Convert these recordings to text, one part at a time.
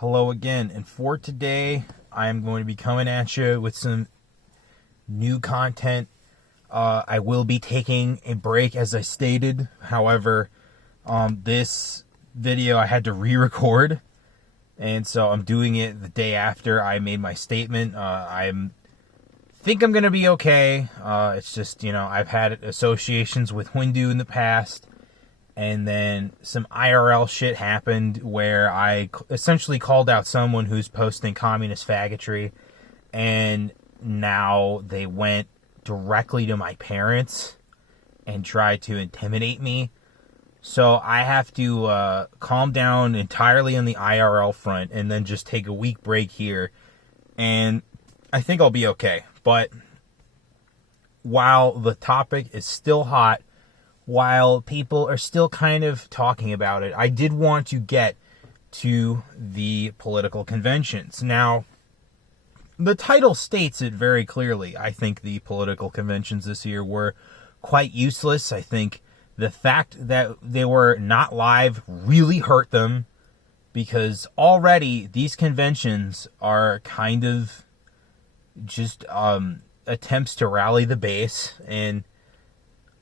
Hello again, and for today, I am going to be coming at you with some new content. I will be taking a break, as I stated. However, this video I had to re-record, and so I'm doing it the day after I made my statement. I think I'm going to be okay. It's just, I've had associations with HWNDU in the past. And then some IRL shit happened where I essentially called out someone who's posting communist faggotry. And now they went directly to my parents and tried to intimidate me. So I have to calm down entirely on the IRL front and then just take a week break here. And I think I'll be okay. But while the topic is still hot, while people are still kind of talking about it, I did want to get to the political conventions. Now, the title states it very clearly. I think the political conventions this year were quite useless. I think the fact that they were not live really hurt them, because already these conventions are kind of just attempts to rally the base, and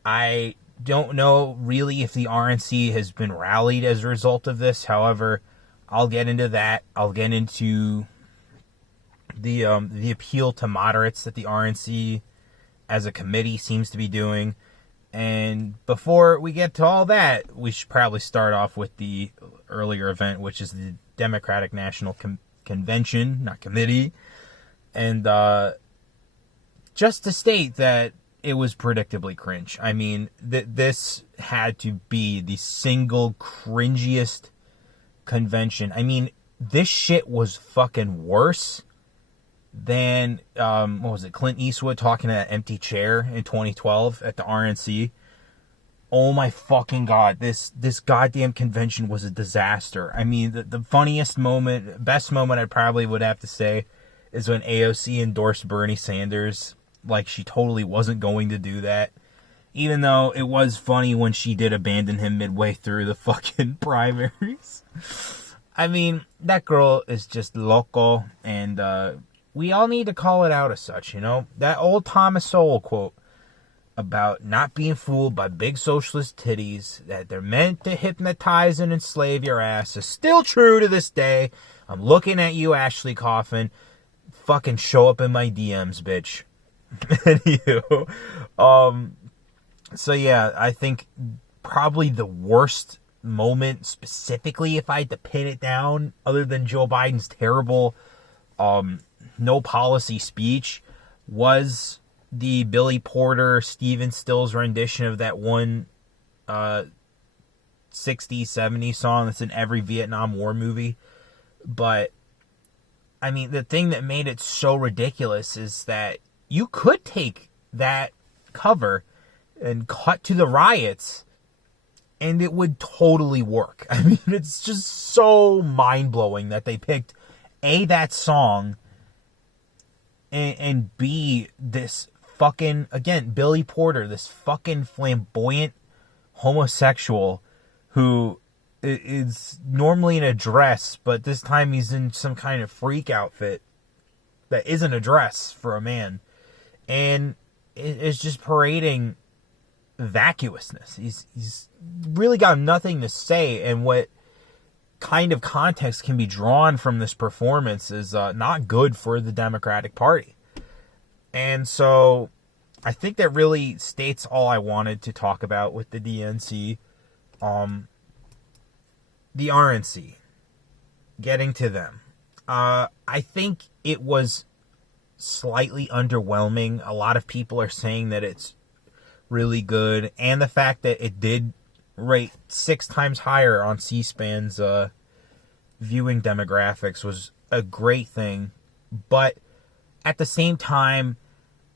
I don't know really if the RNC has been rallied as a result of this. However, I'll get into that. I'll get into the appeal to moderates that the RNC as a committee seems to be doing. And before we get to all that, we should probably start off with the earlier event, which is the Democratic National Convention, not committee. And just to state that it was predictably cringe. I mean, this had to be the single cringiest convention. I mean, this shit was fucking worse than, what was it, Clint Eastwood talking to that empty chair in 2012 at the RNC. Oh my fucking God, this goddamn convention was a disaster. I mean, the funniest moment, best moment I probably would have to say is when AOC endorsed Bernie Sanders. Like, she totally wasn't going to do that. Even though it was funny when she did abandon him midway through the fucking primaries. I mean, that girl is just loco, and we all need to call it out as such, That old Thomas Sowell quote about not being fooled by big socialist titties, that they're meant to hypnotize and enslave your ass, is still true to this day. I'm looking at you, Ashley Coffin. Fucking show up in my DMs, bitch. Anywho, so yeah, I think probably the worst moment specifically, if I had to pin it down, other than Joe Biden's terrible no policy speech, was the Billy Porter, Stephen Stills rendition of that one 60s, 70s song that's in every Vietnam War movie. But I mean, the thing that made it so ridiculous is that you could take that cover and cut to the riots and it would totally work. I mean, it's just so mind-blowing that they picked A, that song, and B, this fucking, again, Billy Porter, this fucking flamboyant homosexual who is normally in a dress, but this time he's in some kind of freak outfit that isn't a dress for a man. And it's just parading vacuousness. He's really got nothing to say, and what kind of context can be drawn from this performance is not good for the Democratic Party. And so I think that really states all I wanted to talk about with the DNC. The RNC. Getting to them. I think it was slightly underwhelming. A lot of people are saying that it's really good, and the fact that it did rate 6 times higher on C-SPAN's viewing demographics was a great thing. But at the same time,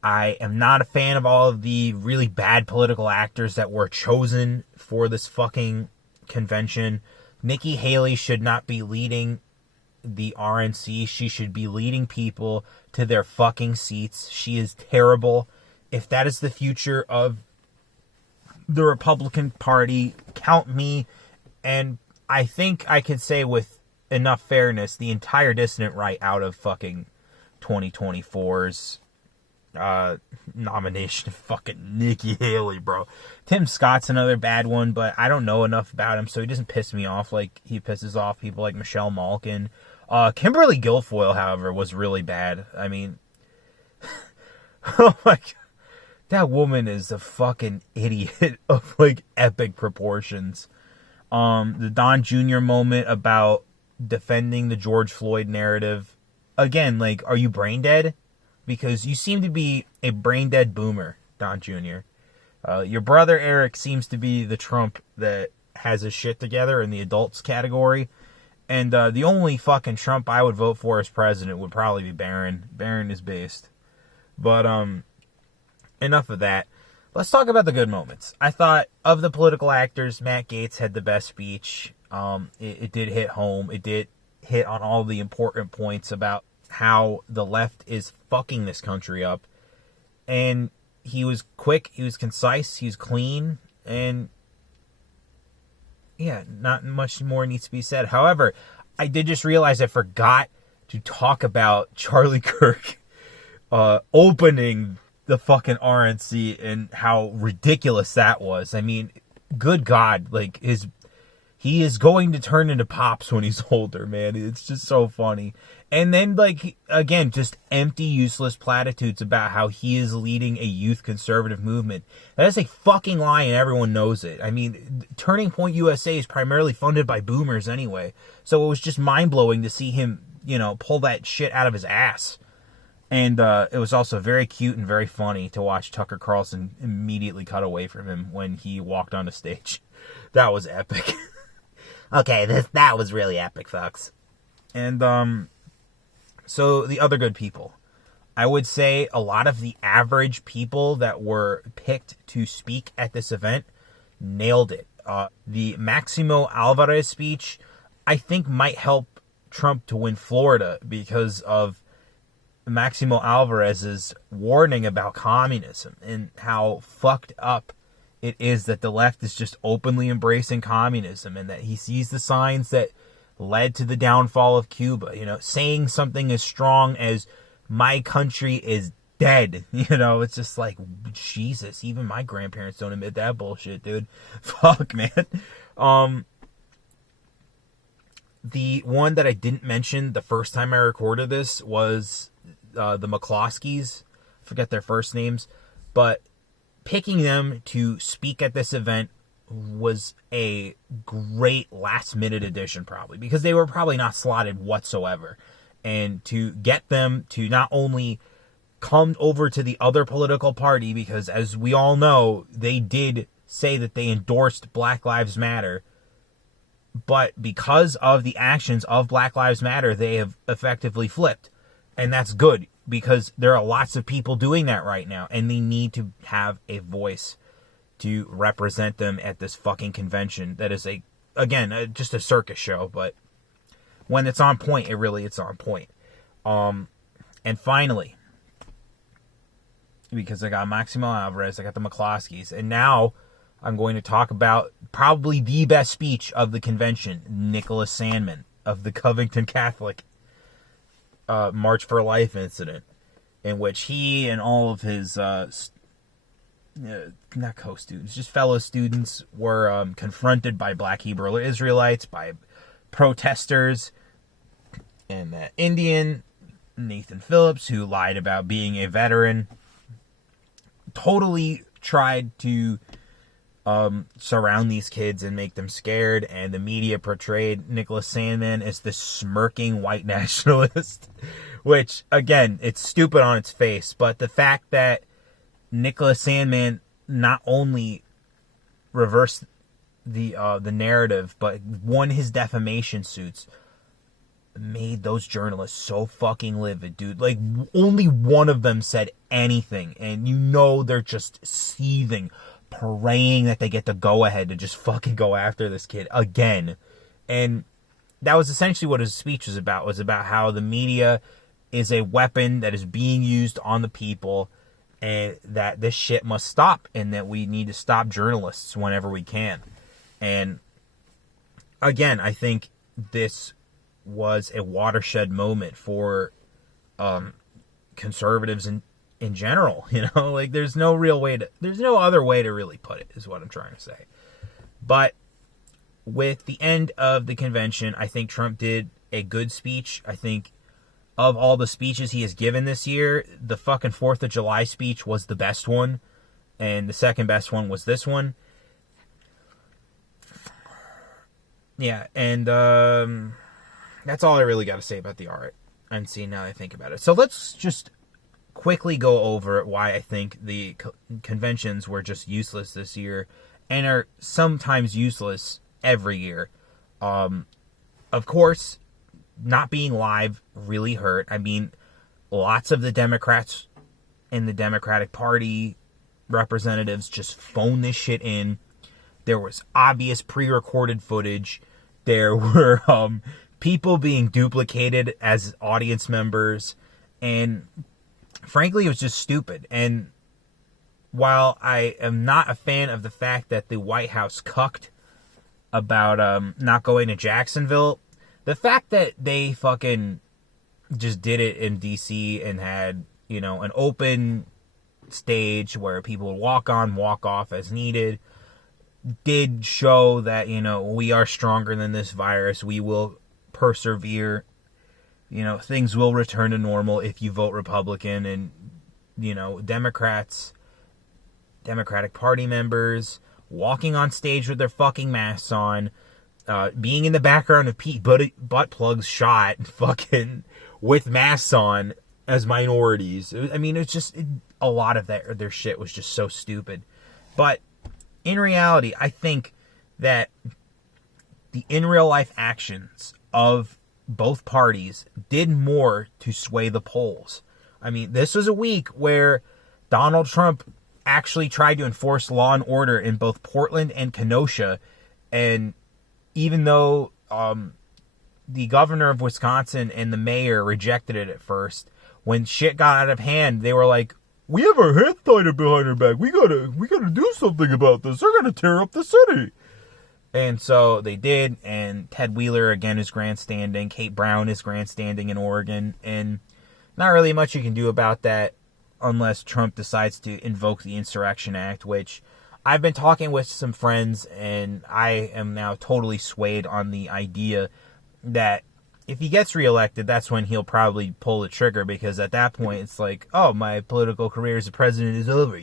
I am not a fan of all of the really bad political actors that were chosen for this fucking convention. Nikki Haley should not be leading the RNC. She should be leading people to their fucking seats. She is terrible. If that is the future of the Republican Party, count me. And I think I could say with enough fairness, the entire dissident right out of fucking 2024's nomination of fucking Nikki Haley, bro. Tim Scott's another bad one, but I don't know enough about him, so he doesn't piss me off like he pisses off people like Michelle Malkin. Kimberly Guilfoyle, however, was really bad. I mean, oh my God. That woman is a fucking idiot of, like, epic proportions. The Don Jr. moment about defending the George Floyd narrative. Again, like, are you brain dead? Because you seem to be a brain dead boomer, Don Jr. Your brother Eric seems to be the Trump that has his shit together in the adults category. And the only fucking Trump I would vote for as president would probably be Barron. Barron is based. But, enough of that. Let's talk about the good moments. I thought of the political actors, Matt Gaetz had the best speech. It did hit home. It did hit on all the important points about how the left is fucking this country up. And he was quick, he was concise, he was clean, and yeah, not much more needs to be said. However, I did just realize I forgot to talk about Charlie Kirk opening the fucking RNC and how ridiculous that was. I mean, good God, like, he is going to turn into Pops when he's older, man. It's just so funny. And then, like, again, just empty, useless platitudes about how he is leading a youth conservative movement. That is a fucking lie, and everyone knows it. I mean, Turning Point USA is primarily funded by boomers anyway. So it was just mind-blowing to see him, you know, pull that shit out of his ass. And it was also very cute and very funny to watch Tucker Carlson immediately cut away from him when he walked on the stage. That was epic. Okay, that was really epic, folks. And so the other good people. I would say a lot of the average people that were picked to speak at this event nailed it. The Maximo Alvarez speech, I think, might help Trump to win Florida because of Maximo Alvarez's warning about communism and how fucked up it is that the left is just openly embracing communism, and that he sees the signs that led to the downfall of Cuba. You know, saying something as strong as "my country is dead." You know, it's just like, Jesus, even my grandparents don't admit that bullshit, dude. Fuck, man. The one that I didn't mention the first time I recorded this was the McCloskeys. I forget their first names, but picking them to speak at this event was a great last minute addition, probably because they were probably not slotted whatsoever. And to get them to not only come over to the other political party, because as we all know, they did say that they endorsed Black Lives Matter, but because of the actions of Black Lives Matter, they have effectively flipped. And that's good, because there are lots of people doing that right now, and they need to have a voice to represent them at this fucking convention that is just a circus show, but when it's on point, it's on point. And finally, because I got Maximo Alvarez, I got the McCloskeys, and now I'm going to talk about probably the best speech of the convention, Nicholas Sandmann of the Covington Catholic March for Life incident, in which he and all of his not co-students, just fellow students were confronted by Black Hebrew Israelites, by protesters, and that Indian Nathan Phillips, who lied about being a veteran, totally tried to surround these kids and make them scared, and the media portrayed Nicholas Sandmann as this smirking white nationalist, which, again, it's stupid on its face, but the fact that Nicholas Sandmann not only reversed the narrative, but won his defamation suits, made those journalists so fucking livid, dude. Like, only one of them said anything, and you know they're just seething, praying that they get the go-ahead to just fucking go after this kid again. And that was essentially what his speech was about how the media is a weapon that is being used on the people, and that this shit must stop, and that we need to stop journalists whenever we can. And again, I think this was a watershed moment for conservatives in general. Like there's no other way to really put it, is what I'm trying to say. But with the end of the convention, I think Trump did a good speech. I think of all the speeches he has given this year, the fucking 4th of July speech was the best one, and the second best one was this one. Yeah, and that's all I really got to say about the RNC now that I think about it. So let's just quickly go over why I think the conventions were just useless this year and are sometimes useless every year. Of course, not being live really hurt. I mean, lots of the Democrats and the Democratic Party representatives just phoned this shit in. There was obvious pre-recorded footage. There were people being duplicated as audience members. And frankly, it was just stupid. And while I am not a fan of the fact that the White House cucked about not going to Jacksonville, the fact that they fucking just did it in D.C. and had, an open stage where people would walk on, walk off as needed, did show that, we are stronger than this virus. We will persevere. Things will return to normal if you vote Republican. And, Democratic Party members walking on stage with their fucking masks on, being in the background of Pete butt plugs shot fucking with masks on as minorities. I mean, it's just a lot of their shit was just so stupid. But in reality, I think that the in real life actions of both parties did more to sway the polls. I mean, this was a week where Donald Trump actually tried to enforce law and order in both Portland and Kenosha, and even though the governor of Wisconsin and the mayor rejected it at first, when shit got out of hand, they were like, "We have our hands tied behind our back. We gotta do something about this. They're gonna tear up the city." And so they did, and Ted Wheeler again is grandstanding. Kate Brown is grandstanding in Oregon, and not really much you can do about that unless Trump decides to invoke the Insurrection Act, which I've been talking with some friends, and I am now totally swayed on the idea that if he gets reelected, that's when he'll probably pull the trigger, because at that point it's like, oh, my political career as a president is over,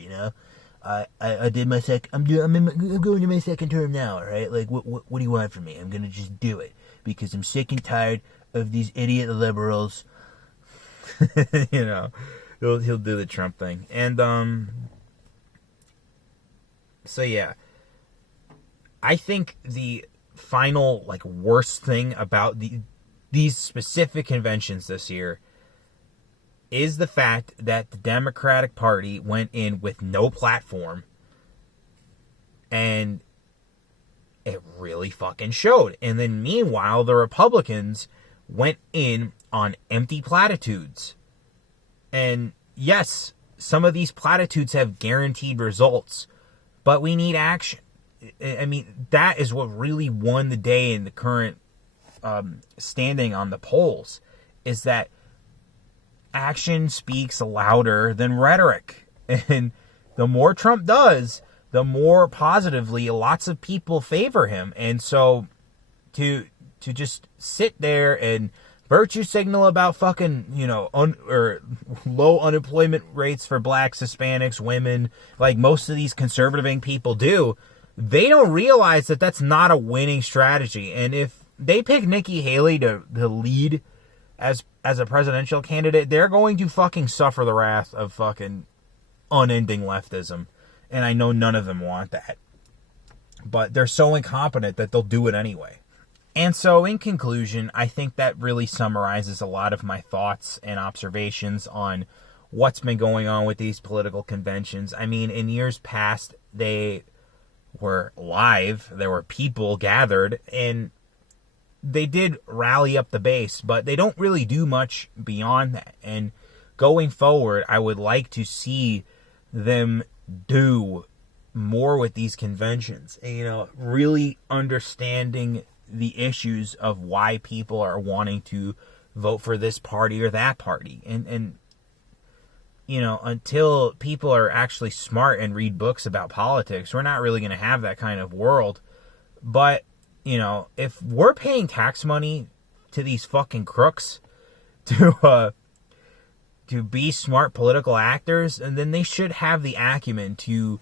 I did my I'm going to my second term now, all right? Like, what do you want from me? I'm going to just do it because I'm sick and tired of these idiot liberals. He'll do the Trump thing. And so yeah, I think the final worst thing about these specific conventions this year is the fact that the Democratic Party went in with no platform, and it really fucking showed. And then meanwhile, the Republicans went in on empty platitudes. And yes, some of these platitudes have guaranteed results, but we need action. I mean, that is what really won the day in the current standing on the polls, is that action speaks louder than rhetoric. And the more Trump does, the more positively lots of people favor him. And so to just sit there and virtue signal about fucking, or low unemployment rates for blacks, Hispanics, women, like most of these conservative people do, they don't realize that that's not a winning strategy. And if they pick Nikki Haley to lead as a presidential candidate, they're going to fucking suffer the wrath of fucking unending leftism. And I know none of them want that. But they're so incompetent that they'll do it anyway. And so, in conclusion, I think that really summarizes a lot of my thoughts and observations on what's been going on with these political conventions. I mean, in years past, they were live, there were people gathered, and they did rally up the base, but they don't really do much beyond that. And going forward, I would like to see them do more with these conventions, and, really understanding the issues of why people are wanting to vote for this party or that party. And you know, until people are actually smart and read books about politics, we're not really going to have that kind of world. But, you know, if we're paying tax money to these fucking crooks to be smart political actors, and then they should have the acumen to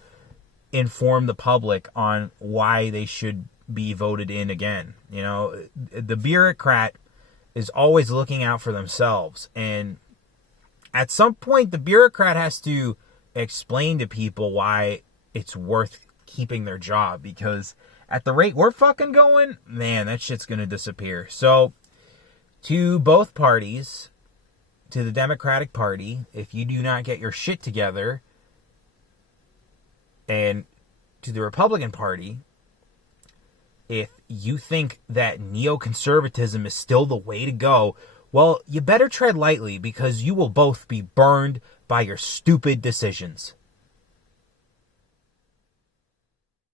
inform the public on why they should be voted in again. You know, the bureaucrat is always looking out for themselves, and at some point, the bureaucrat has to explain to people why it's worth keeping their job, because at the rate we're fucking going, man, that shit's going to disappear. So, to both parties, to the Democratic Party, if you do not get your shit together, and to the Republican Party, if you think that neoconservatism is still the way to go, well, you better tread lightly, because you will both be burned by your stupid decisions.